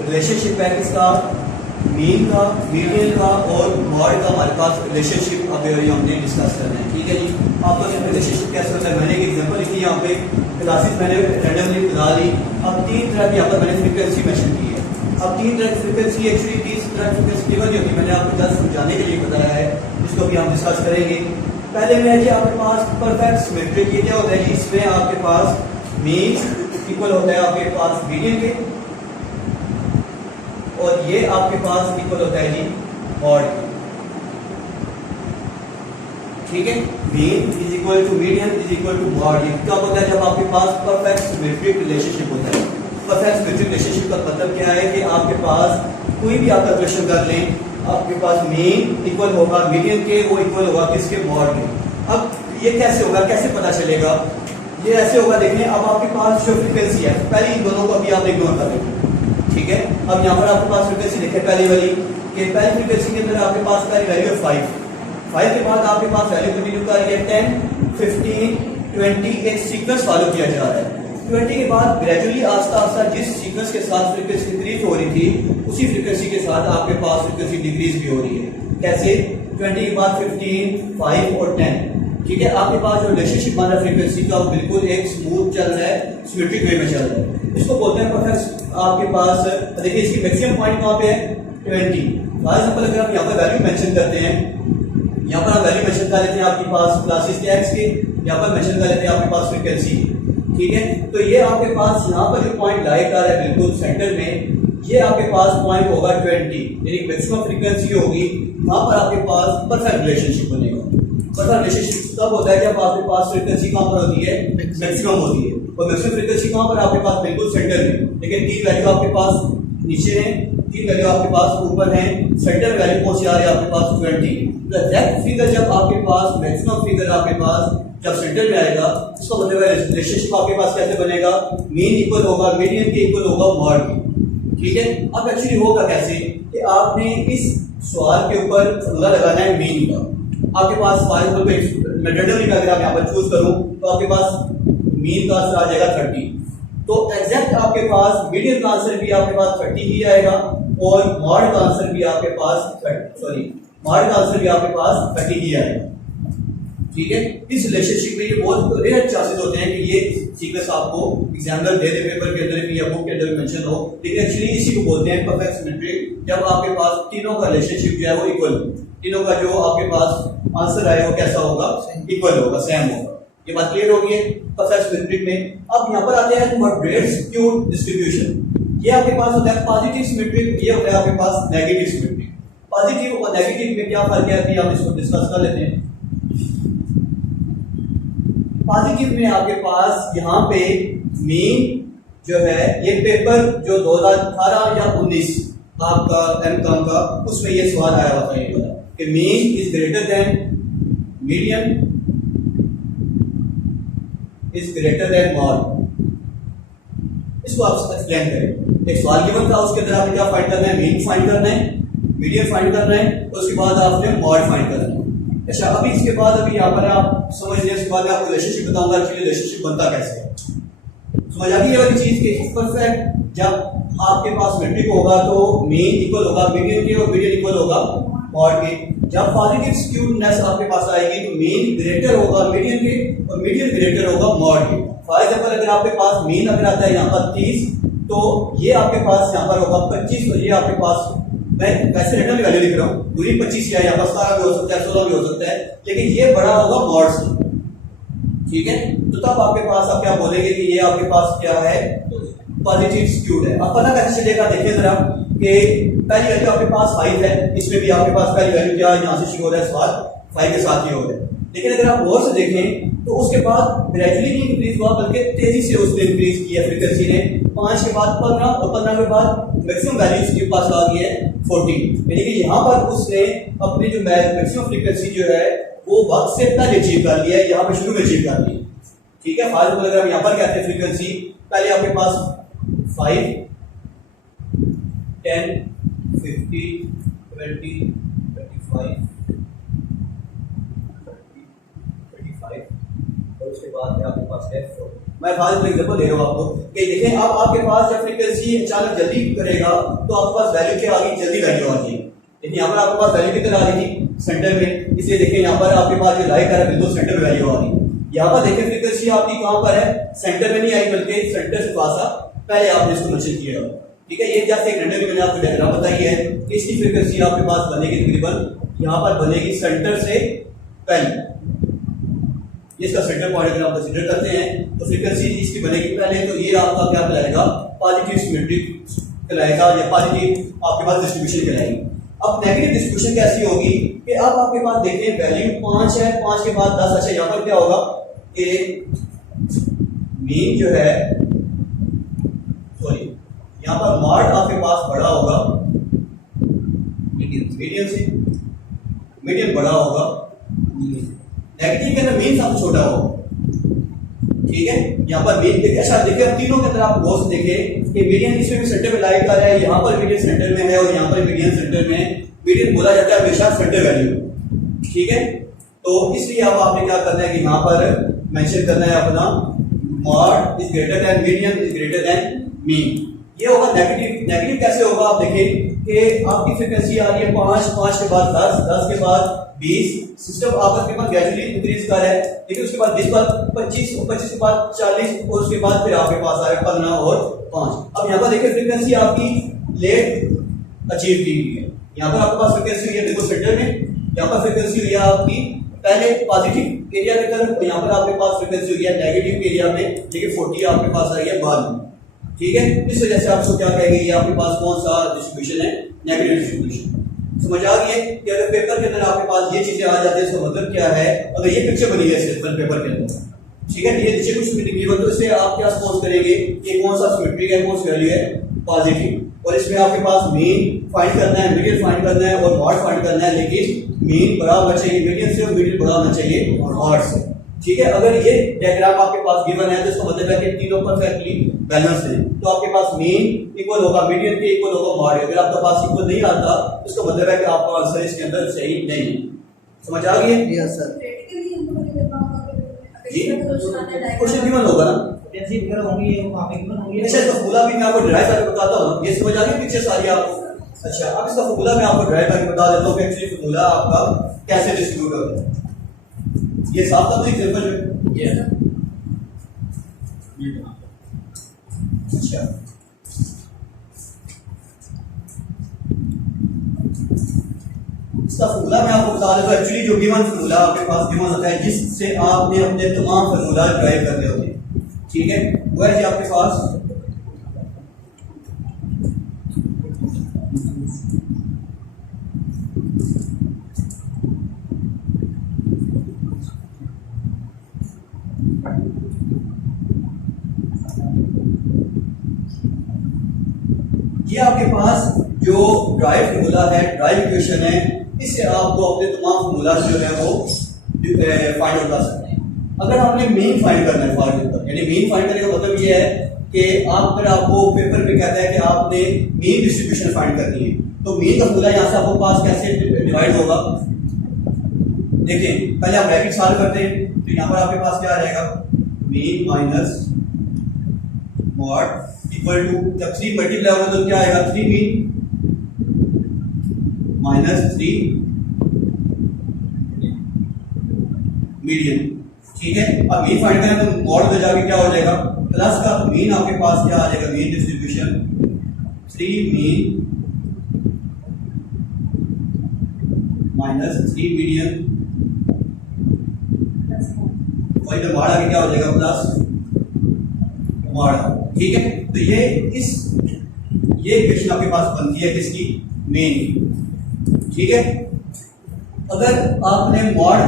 Relationship है किसका, mean का, मीडियन का और मॉड का हमारे पास रिलेशनशिप अब हमने डिस्कस करना है। ठीक है जी। आपको रिलेशनशिप कैसे होता है, मैंने एक एग्जांपल लिखी यहाँ पे, क्लासेस मैंने रैंडमली बता दी। अब 3 तरह की यहाँ पर मैंने फ्रीक्वेंसी मेंशन की है। अब 3 तरह की फ्रीक्वेंसी, एक्चुअली 30 तरह की फ्रीक्वेंसी केवल होती है, मैंने आपको जस्ट समझाने के लिए बताया है, इसको भी हम डिस्कस करेंगे। पहले में है जी आपके पास परफेक्ट सिमेट्रिक। ये क्या होता है जी, इसमें आपके पास मीन इक्वल होता है आपके पास मीडियन के, और ये आपके पास इक्वल होता है जी मॉड। ठीक है, mean is equal to median is equal to mode. ये कब होता है, जब आपके पास परफेक्ट सिमेट्रिक रिलेशनशिप होता है। परफेक्ट सिमेट्रिक रिलेशनशिप का मतलब क्या है कि आपके पास कोई भी आप कैलकुलेशन कर लें, आपके पास मीन इक्वल होगा मीडियन के, वो इक्वल होगा किसके, मॉड के। अब ये कैसे होगा, कैसे पता चलेगा, ये ऐसे होगा, देखिए अब आपके पास जो फ्रीक्वेंसी है, पहले इन दोनों को अभी आप इग्नोर कर देंगे। ठीक है, अब यहाँ पर आपके पास फ्रीक्वेंसी देखे पहली वाली, कि पहली फ्रीक्वेंसी के अंदर आपके पास पहली वैल्यू है 5 के बाद आपके पास वैल्यू कंटिन्यू कर रही है 10, 15, 20, एक सीक्वेंस फॉलो किया जा रहा है। 20 के बाद ग्रेजुअली आस्ता आस्ता जिस सीक्वेंस के साथ फ्रीक्वेंसी इंक्रीज हो रही थी, उसी फ्रीक्वेंसी के साथ आपके पास फ्रीक्वेंसी डिक्रीज भी हो रही है। कैसे, 20 के बाद 15, 5 और 10। ठीक है, आपके पास जो रिलेशनशिप बन रहा है फ्रीक्वेंसी का, बिल्कुल एक स्मूथ चल रहा है, सिमेट्रिक वे में चल रहा है। इसको बोलते हैं परफेक्ट। आपके पास देखिए इसकी मैक्सिमम पॉइंट कहाँ पे है, 20। फॉर एग्जांपल अगर हम यहाँ पर वैल्यू मेंशन करते हैं, यहाँ पर हम वैल्यू मेंशन कर लेते हैं आपके पास क्लासेस के एक्स के, यहाँ पर मेंशन कर लेते हैं आपके पास फ्रीक्वेंसी। ठीक है, तो ये आपके पास यहाँ पर जो पॉइंट लाई कर रहा है बिल्कुल सेंटर में, ये आपके पास पॉइंट होगा 20, यानी मैक्सिमम फ्रीक्वेंसी होगी। वहां पर आपके पास परफेक्ट रिलेशनशिप बनेगा। परफेक्ट रिलेशनशिप तब होता है जब आपके पास फ्रीक्वेंसी कहाँ पर होती है, मैक्सिमम होती है, और मैक्सिमम फ्रीक्वेंसी कहाँ पर आपके पास, बिल्कुल सेंटर में। लेकिन 3 वैल्यू आपके पास नीचे है, 3 वैल्यू आपके पास ऊपर है, सेंटर वैल्यू पहुंच आ रही है आपके पास 20। तो एग्जैक्ट फिगर जब आपके पास, मैक्सिमम फिगर आपके पास जब सेंटर में आएगा, इसका मतलब है रिलेशनशिप आपके पास कैसे बनेगा, मीन इक्वल होगा मीडियन के इक्वल होगा मॉड के। ठीक है, अब एक्चुअली होगा कैसे कि आपने इस सवाल के ऊपर फॉर्मूला लगाना है मीन का। आपके पास मैं रेंडमली अगर आप यहाँ पर चूज करूं तो आपके पास मीन का आंसर आ जाएगा 30। तो एग्जैक्ट आपके पास मीडियन का आंसर भी आपके पास 30 ही आएगा, और मॉड का आंसर भी आपके पास मॉड का आंसर भी आपके पास 30 ही आएगा। ठीक है, इस रिलेशनशिप में ये बहुत रेयर चांसेस होते हैं कि ये सीक्वेंस आपको एग्जामिनर दे दे पेपर के अंदर भी या बुक के अंदर मेंशन हो, लेकिन एक्चुअली इसी को बोलते हैं परफेक्ट सिमेट्रिक, जब आपके पास तीनों का रिलेशनशिप जो है वो इक्वल, तीनों का जो आपके पास आंसर आए वो कैसा होगा, इक्वल होगा, सेम होगा। ये बात क्लियर होगी परफेक्ट सिमेट्रिक में। अब यहाँ पर आते हैं मॉडरेट स्क्यूड डिस्ट्रीब्यूशन। ये आपके पास होता है पॉजिटिव सिमेट्रिक, ये होता है आपके पास नेगेटिव सिमेट्रिक। पॉजिटिव और नेगेटिव में क्या फर्क है, अभी हम इसको डिस्कस कर लेते हैं। पॉजिटिव में आपके पास यहाँ पे मीन जो है, ये पेपर जो 2018 या 19 आपका एमकॉम का, उसमें ये सवाल आया हुआ था, ये वाला कि mean is greater than median is greater than mod. इसको आप एक्सप्लेन करें। एक सवाल गिवन था, उसके अंदर आपने क्या फाइंड करना है, मीन फाइंड करना है, मीडियन फाइंड करना है, उसके बाद आपने मॉड फाइंड करना है। अच्छा, अभी इसके बाद अभी यहाँ पर आप समझ लें, उसके बाद आपको रिलेशनशिप बताऊंगा एक्चुअली रिलेशनशिप बनता कैसे है। समझ आ गई ये वाली चीज के परफेक्ट जब आपके पास मैट्रिक होगा तो मीन इक्वल होगा मीडियन के और मीडियन इक्वल होगा मॉड के। जब पॉजिटिव स्क्यूडनेस आपके पास आएगी तो मीन ग्रेटर होगा मीडियन के और मीडियन ग्रेटर होगा मॉड के। फॉर एग्जांपल अगर आपके पास मीन अगर आता है यहाँ पर 30, तो ये आपके पास यहाँ पर होगा 25, और ये आपके पास, मैं वैसे रेंडम वैल्यू लिख रहा हूँ, पूरी 25 या यहाँ पर 17 भी हो सकता है, 16 भी हो सकता है, लेकिन ये बड़ा होगा मॉड से। ठीक है, तो तब आपके पास आप क्या बोलेंगे कि ये आपके पास क्या है, पॉजिटिव स्क्यूड है। अब पता कैसे चलेगा, देखिए जरा कि पहली वैल्यू आपके पास 5 है, इसमें भी आपके पास पहली वैल्यू क्या यहाँ से शुरू हो रहा है, सवाल 5 के साथ ही हो रहा है। लेकिन अगर आप गौर से देखें तो उसके बाद ग्रेजुअली नहीं इंक्रीज हुआ, बल्कि तेजी से उसने इंक्रीज किया फ्रीक्वेंसी ने। 5 के बाद 15 और 15 के बाद मैक्सिमम वैल्यू उसके पास आ गई है 14। यानी कि यहाँ पर उसने अपनी जो मैक्सिमम फ्रीक्वेंसी जो है वो वक्त से पहले अचीव कर लिया है, यहाँ पे शुरू में अचीव कर लिया। ठीक है, फाइल अगर हम यहाँ पर कहते हैं फ्रीक्वेंसी, पहले आपके पास 5, 10, 50, 20, 25, 30, 35 उसके बाद में आपके पास है 4। मैं फास्ट एग्जांपल दे रहा हूँ आपको कि देखें अब आपके पास जब फ्रीक्वेंसी अचानक जल्दी करेगा तो आपके पास वैल्यू क्या आ गई, जल्दी वैल्यू आ गई। देखिए यहाँ पर आपके पास वैल्यू कितनी आ रही थी सेंटर में, इसलिए देखिए यहाँ पर आपके पास जो लाइक आ रहा है बिल्कुल सेंटर में वैल्यू आ रही है। यहाँ पर देखिए फ्रीक्वेंसी आपकी कहाँ पर है, सेंटर में नहीं आई बल्कि सेंटर से पास पहले आपने इसको मेंशन किया। ठीक है, ये जैसे एक घंटे में मैंने आपको डायग्राम बताई है कि इसकी फ्रीक्वेंसी आपके पास बनेगी तकरीबन यहाँ पर बनेगी सेंटर से पहले। इसका सेंटर पॉइंट अगर आप कंसीडर करते हैं तो फ्रीक्वेंसी इसकी बनेगी पहले, तो ये आपका क्या कहलाएगा, पॉजिटिव सिमेट्रिक कहलाएगा या पॉजिटिव आपके पास डिस्ट्रीब्यूशन कहलाएगी। अब नेगेटिव डिस्ट्रीब्यूशन कैसी होगी कि अब आपके पास देखिए वैल्यू 5 है, 5 के बाद 10। अच्छा यहाँ पर क्या होगा कि मीन जो है सॉरी यहाँ पर मॉड आपके पास बड़ा होगा मीडियम से, मीडियम बड़ा होगा, नेगेटिव के अंदर मीन सबसे छोटा होगा। ठीक है, यहाँ पर मीन देखिए। अच्छा देखिए अब तीनों के अंदर आप गौर से देखें कि मीडियन इसमें भी सेंटर में लाइक आ रहा है, यहाँ पर मीडियन सेंटर में है और यहाँ पर मीडियन सेंटर में है। मीडियन बोला जाता है हमेशा सेंटर वैल्यू। ठीक है, तो इसलिए अब आपने क्या करना है कि यहाँ पर मेंशन करना है अपना mod is greater than median is greater than mean. ये होगा नेगेटिव। नेगेटिव कैसे होगा, आप देखें कि आपकी फ्रीक्वेंसी आ रही है 5, 5 के बाद 10, 10 के बाद 20। सिस्टम आपके पास ग्रेजुअली इंक्रीज कर रहा है, लेकिन उसके बाद 20 के बाद 25, 25 के बाद 40 और उसके बाद फिर आपके पास आ रहा है 15 और 5। अब यहाँ पर देखिए फ्रीक्वेंसी आपकी लेट अचीव की हुई है। यहाँ पर आपके पास फ्रीक्वेंसी हुई है बिल्कुल सेंटर में, यहाँ पर फ्रीक्वेंसी हुई है आपकी पहले पॉजिटिव एरिया की तरफ, तो यहाँ पर आपके पास फ्रीक्वेंसी हुई है नेगेटिव एरिया में, लेकिन 40 आपके पास आई है बाद में। ठीक है, इस वजह से आपको क्या कहेंगे, ये आपके पास कौन सा डिस्ट्रीब्यूशन है, नेगेटिव डिस्ट्रीब्यूशन। समझ आ गई है कि अगर पेपर के अंदर आपके पास ये चीजें आ जाती है इसका मतलब क्या है, अगर ये पिक्चर बनी है सिस्टम पेपर के अंदर, ठीक है, ये नीचे कुछ गिवन तो इससे आप क्या सपोज करेंगे कि कौन सा सिमेट्रिक है, कौन सी वैल्यू है पॉजिटिव, और इसमें आपके पास मीन फाइंड करना है, मीडियन फाइंड करना है और मॉड फाइंड करना है, लेकिन मीन बड़ा होना चाहिए मीडियन से और मीडियन बड़ा होना चाहिए मॉड से। ठीक है, अगर ये डायग्राम आपके पास गिवन है तो इसका मतलब है कि तीनों परफेक्टली बैलेंस्ड है, तो आपके पास मीन इक्वल होगा मीडियन के इक्वल होगा मॉड। अगर आपके पास इक्वल नहीं आता तो इसका मतलब है कि आपका आंसर इसके अंदर सही नहीं है। समझ आ गई है? Yes sir. जी क्वेश्चन गिवन होगा ना, जैसे फिगर होंगी ये वहां पे गिवन होंगी। अच्छा इसका फॉर्मूला भी मैं आपको ड्राइव करके बताता हूं, ये समझ आ गई पिक्चर सारी आपको। अच्छा अब इसका फॉर्मूला मैं आपको ड्राइव करके बता देता हूं कि एक्चुअली फॉर्मूला आपका कैसे डिस्ट्रीब्यूट होता है। ये साफ था एग्जांपल में ये है। अच्छा इसका फॉर्मूला मैं आपको बता देता हूं। एक्चुअली जो गिवन फॉर्मूला आपके पास गिवन होता है जिससे आपने अपने तमाम फॉर्मूला ड्राइव करने होते हैं, ठीक है, वो है जी आपके पास ये आपके पास जो ड्राइव फॉर्मूला है, ड्राइव इक्वेशन है, इससे आपको अपने तमाम फॉर्मूला जो है वो फाइंड आउट कर सकते हैं। अगर आपने मीन फाइंड करना है फॉर एग्जांपल, यानी मीन फाइंड करने का मतलब ये है कि अगर आपको पेपर पे कहता है कि आपने मीन डिस्ट्रीब्यूशन फाइंड करनी है, तो मीन का फॉर्मूला यहाँ से आपको पास कैसे डिवाइड होगा। देखिए पहले आप ब्रैकेट सॉल्व करते हैं तो यहाँ पर आपके पास क्या आ जाएगा, mean minus mode equal to, जब 3 मल्टीप्लाई होगा तो क्या आएगा, 3 मीन माइनस 3 मीडियन। ठीक है, अब मीन फाइंड करें तो मॉड में जाके क्या हो जाएगा, प्लस का मीन आपके पास क्या आ जाएगा, mean distribution 3 mean minus 3 median, और इधर मॉड आगे क्या हो जाएगा, प्लस मॉड। ठीक है, तो ये इक्वेशन आपके पास बनती है किसकी, मेन की। ठीक है, अगर आपने मॉड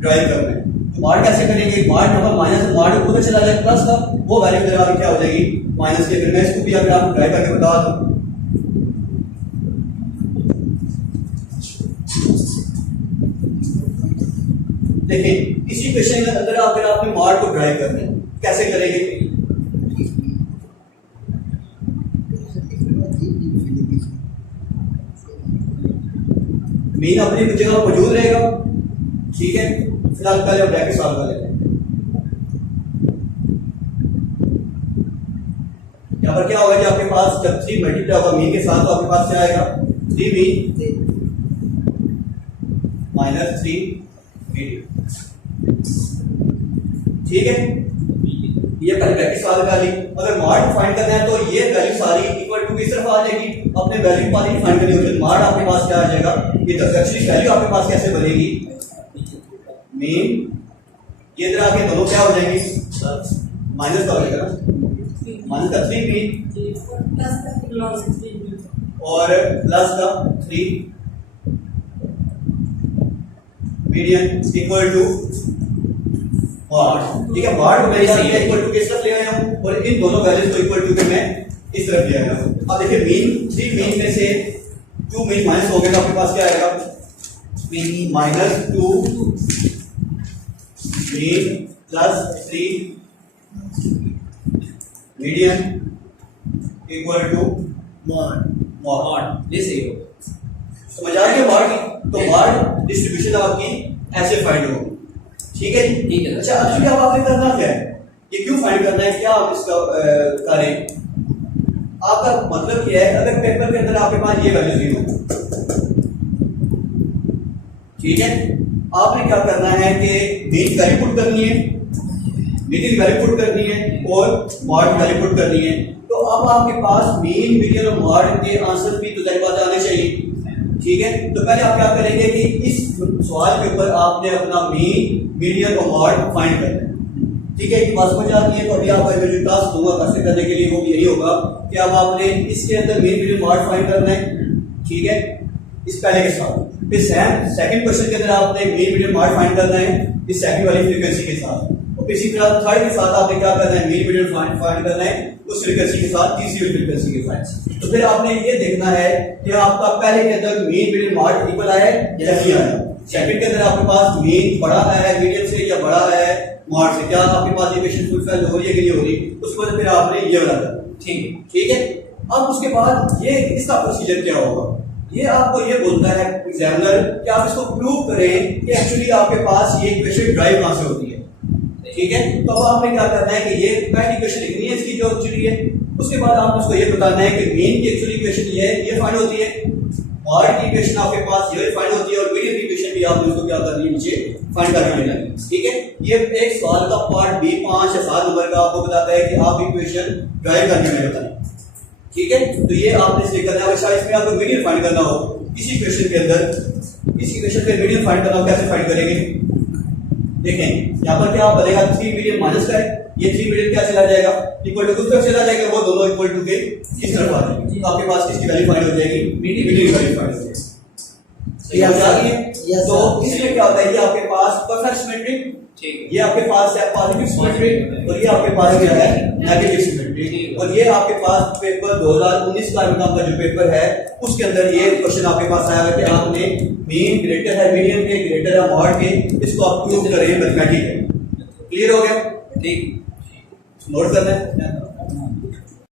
ड्राइव करना है तो मॉड कैसे करेंगे, मॉड नंबर माइनस मॉड उधर चला जाएगा प्लस का, वो वैल्यू इधर आगे क्या हो जाएगी माइनस के। फिर मैं इसको भी अगर आप ड्राइव करके बता दूं, देखिए इसी क्वेश्चन के अंदर अगर आपने मॉड को ड्राइव करना है कैसे करेंगे, मीन अपनी जगह मौजूद रहेगा। ठीक है, फिलहाल पहले ब्रैकेट सॉल्व कर लेते हैं। यहाँ पर क्या होगा कि आपके पास जब 3 मल्टीप्लाई होगा मीन के साथ तो आपके पास क्या आएगा 3 मीन माइनस 3 मीडियन। ठीक है, ये पहले प्रैक्टिस वाला कर ली। अगर मॉड फाइंड करना है तो ये वैल्यू सारी इक्वल टू किस तरफ आ जाएगी, अपने वैल्यू पास ही फाइंड करनी होगी। मॉड आपके पास क्या आ जाएगा, ये एक्चुअली वैल्यू आपके पास कैसे बनेगी, मीन ये इधर आके दोनों क्या हो जाएंगे माइनस का हो जाएगा ना, माइनस का 3 मीन और प्लस का 3 मीडियन इक्वल टू मॉड। ठीक है, मॉड को मैं इक्वल टू किस तरफ ले आया हूं और इन दोनों वैल्यूज को इक्वल टू के मैं इस तरफ ले आया हूं। अब देखिए मीन 3 मीन में से 2 मीन माइनस हो गया तो आपके पास क्या आएगा, mean minus 2 mean plus 3 median equal to mode. ये सही होगा। समझ आ गया मॉड? तो मॉड डिस्ट्रीब्यूशन आपकी ऐसे फाइंड होगी। ठीक है जी, ठीक है। अच्छा एक्चुअली अब आपने करना क्या है, ये क्यों फाइंड करना है, क्या आप इसका करें, आपका मतलब क्या है, अगर पेपर के अंदर आपके पास ये वैल्यू 0, ठीक है, आपने क्या करना है कि मीन वैल्यू पुट करनी है, मीन वैल्यू पुट करनी है और मॉड वैल्यू पुट करनी है। तो अब आपके पास मीन मीडियन और मॉड के आंसर भी तो जाहिर बात आने चाहिए। ठीक है, तो पहले आप क्या करेंगे कि इस सवाल के ऊपर आपने अपना मीन मीडियन और मॉड फाइंड करना है। ठीक है, एक बात समझ आती है तो अभी आपका जो टास्क दूंगा कैसे करने के लिए वो यही होगा कि अब आपने इसके अंदर मीन मीडियन मॉड फाइंड करना है। ठीक है, इस पहले के साथ फिर सेकंड क्वेश्चन के अंदर आपने मीन मीडियन मॉड फाइंड करना है इस सेकंड वाली फ्रीक्वेंसी के साथ, और इसी तरह थर्ड के साथ आपने क्या करना है, मीन मीडियन फाइंड करना है उस फ्रीक्वेंसी के साथ, तीसरी फ्रीक्वेंसी के साथ। तो फिर आपने ये देखना है कि आपका पहले के अंदर मीन मीडियन मॉड इक्वल आया है या नहीं आया। सेकंड के अंदर आपके पास मीन बड़ा है मीडियन से या बड़ा है मॉड से, क्या आपके पास इक्वेशन फुलफिल हो रही है कि नहीं हो रही, उसको फिर आपने ये वाला करना। ठीक है, अब उसके बाद ये इसका प्रोसीजर क्या होगा, ये आपको ये बोलता है एग्जामिनर कि आप इसको प्रूव करें कि एक्चुअली आपके पास ये इक्वेशन ड्राइव कहां से होती है। ठीक है, तो अब आपने क्या करना है कि ये पहली इक्वेशन लिखनी है इसकी जो एक्चुअली है, उसके बाद आपने उसको ये बताना है कि मीन की एक्चुअली इक्वेशन ये फाइंड होती है, मॉड की इक्वेशन आपके पास ये फाइंड होती है और मीडियन की इक्वेशन भी आपने उसको क्या करनी है नीचे फाइंड करके लेना है। ठीक है, ये एक सवाल का पार्ट बी 5 या 7 नंबर का आपको बताता है कि आप इक्वेशन ड्राइव करने में बताएं। ठीक है, तो ये आपने इसलिए करना है, अगर इसमें आपको मीडियन फाइंड करना हो इसी इक्वेशन के अंदर, इस इक्वेशन पे मीडियन फाइंड करना हो, कैसे फाइंड करेंगे, देखें यहाँ पर क्या बनेगा, 3 मीडियन माइनस का है, ये 3 मीडियन क्या चला जाएगा, इक्वल टू उस तरफ चला जाएगा, वो दोनों इक्वल टू के किस तरफ आ जाएंगे, तो आपके पास किसकी वैल्यू फाइंड हो जाएगी, मीडियन वैल्यू फाइंड हो जाएगी। तो इसमें क्या होता है, ये आपके पास परफेक्ट सिमेट्रिक, ये आपके पास है पॉजिटिव सिमेट्रिक और ये आपके पास क्या है नेगेटिव सिमेट्रिक, और ये आपके पास पेपर 2019 का का जो पेपर है उसके अंदर ये क्वेश्चन आपके पास आया है कि आपने मीन ग्रेटर है मीडियन के, ग्रेटर है मॉड के, इसको आप प्रूव करें मैथमेटिक है। क्लियर हो गया? ठीक, नोट करना है।